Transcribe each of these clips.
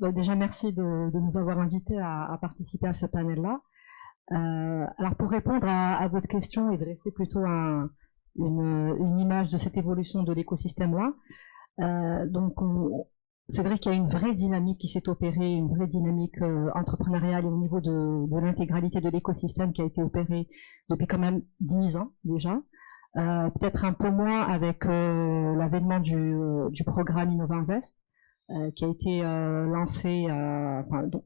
Déjà, merci de nous avoir invités à participer à ce panel-là. Alors, pour répondre à votre question et dresser plutôt une image de cette évolution de l'écosystème-là, c'est vrai qu'il y a une vraie dynamique qui s'est opérée, une vraie dynamique entrepreneuriale et au niveau de l'intégralité de l'écosystème qui a été opérée depuis quand même 10 ans déjà. Peut-être un peu moins avec l'avènement du programme Innovinvest, qui a été lancé,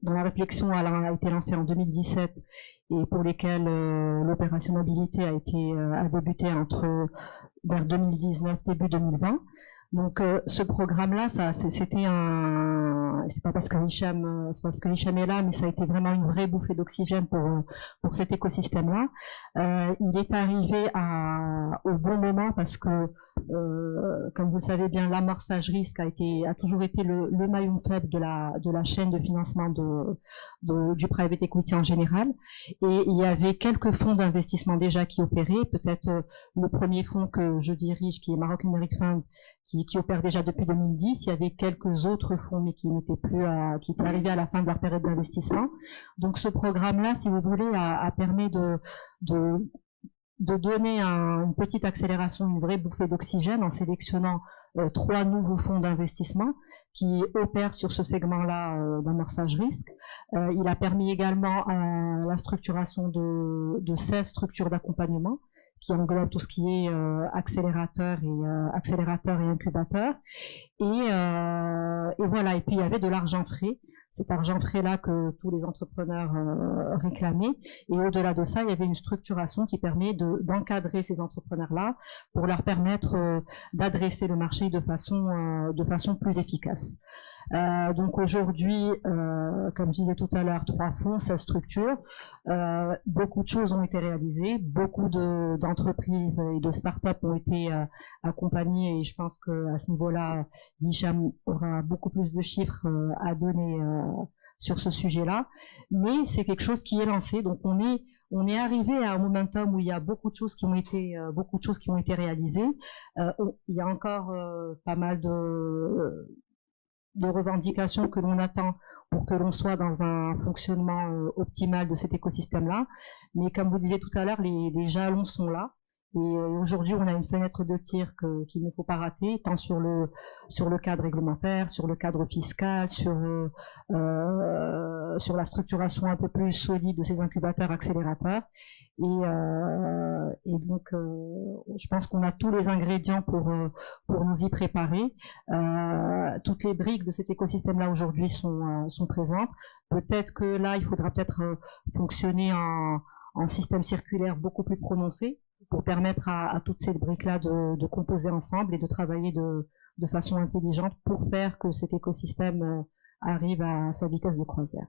dont la réflexion a été lancée en 2017 et pour lesquels l'opération mobilité a débuté vers 2019, début 2020. Donc ce programme-là, c'est pas parce que Hicham est là, mais ça a été vraiment une vraie bouffée d'oxygène pour cet écosystème-là. Il est arrivé au bon moment parce que, comme vous le savez bien, l'amorçage risque a toujours été le maillon faible de la chaîne de financement du private equity en général. Et il y avait quelques fonds d'investissement déjà qui opéraient. Peut-être le premier fonds que je dirige, qui est Maroc Numeric Fund, qui opère déjà depuis 2010. Il y avait quelques autres fonds, mais qui étaient arrivés à la fin de leur période d'investissement. Donc ce programme-là, si vous voulez, a permis de donner une petite accélération, une vraie bouffée d'oxygène en sélectionnant 3 nouveaux fonds d'investissement qui opèrent sur ce segment-là d'amorçage risque. Il a permis également la structuration de 16 structures d'accompagnement qui englobe tout ce qui est accélérateur et incubateur. Et voilà. Et puis il y avait de l'argent frais. Cet argent frais-là que tous les entrepreneurs réclamaient. Et au-delà de ça, il y avait une structuration qui permet d'encadrer ces entrepreneurs-là pour leur permettre d'adresser le marché de façon plus efficace. Donc aujourd'hui, comme je disais tout à l'heure, 3 fonds, 16 structures. Beaucoup de choses ont été réalisées, beaucoup d'entreprises et de startups ont été accompagnées et je pense qu'à ce niveau-là, Hicham aura beaucoup plus de chiffres à donner sur ce sujet-là. Mais c'est quelque chose qui est lancé, donc on est arrivé à un momentum où il y a beaucoup de choses qui ont été réalisées. Il y a encore pas mal de revendications que l'on attend pour que l'on soit dans un fonctionnement optimal de cet écosystème-là. Mais comme vous disiez tout à l'heure, les jalons sont là. Et aujourd'hui, on a une fenêtre de tir qu'il ne faut pas rater, tant sur le cadre réglementaire, sur le cadre fiscal, sur la structuration un peu plus solide de ces incubateurs accélérateurs. Et donc, je pense qu'on a tous les ingrédients pour nous y préparer. Toutes les briques de cet écosystème-là aujourd'hui sont présentes. Peut-être que là, il faudra peut-être fonctionner en système circulaire beaucoup plus prononcé pour permettre à toutes ces briques-là de composer ensemble et de travailler de façon intelligente pour faire que cet écosystème arrive à sa vitesse de croisière.